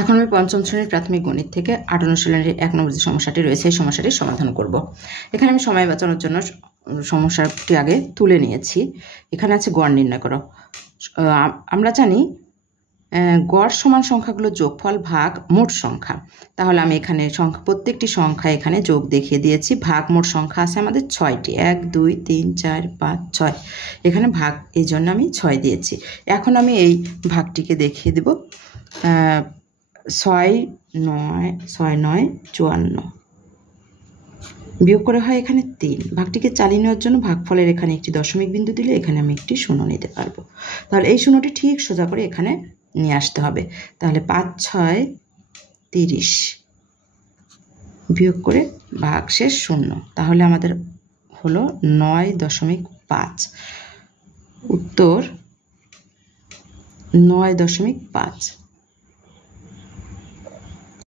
এখন আমি পঞ্চম শ্রেণীর প্রাথমিক গণিত থেকে 8 অনুশীলনের 1 নম্বর যে সমস্যাটি রয়েছে এই সমস্যাটির সমাধান করব। এখানে আমি সময় বাঁচানোর জন্য সমস্যাটি আগে তুলে নিয়েছি। এখানে আছে গড় নির্ণয় করো। আমরা জানি গড় সমান সংখ্যাগুলো যোগফল ভাগ মোট সংখ্যা। তাহলে আমি এখানে প্রত্যেকটি সংখ্যা এখানে যোগ দেখিয়ে দিয়েছি। ভাগ মোট সংখ্যা আছে আমাদের 6টি, 1 2 3 4 5 6। এখানে ভাগ এই জন্য আমি 6 দিয়েছি। এখন আমি এই ভাগটিকে দেখিয়ে দেব। 6 9 54 বিয়োগ করে হয় এখানে 3। ভাগটিকে চালিয়ে নেওয়ার জন্য ভাগফলের এখানে একটি দশমিক বিন্দু দিলে এখানে আমি একটি শূন্য নিতে পারবো। তাহলে এই শূন্যটি ঠিক সোজা করে এখানে নিয়ে আসতে হবে। তাহলে 5 6 30 বিয়োগ করে ভাগশেষ 0। তাহলে আমাদের হলো 9.5। উত্তর 9.5।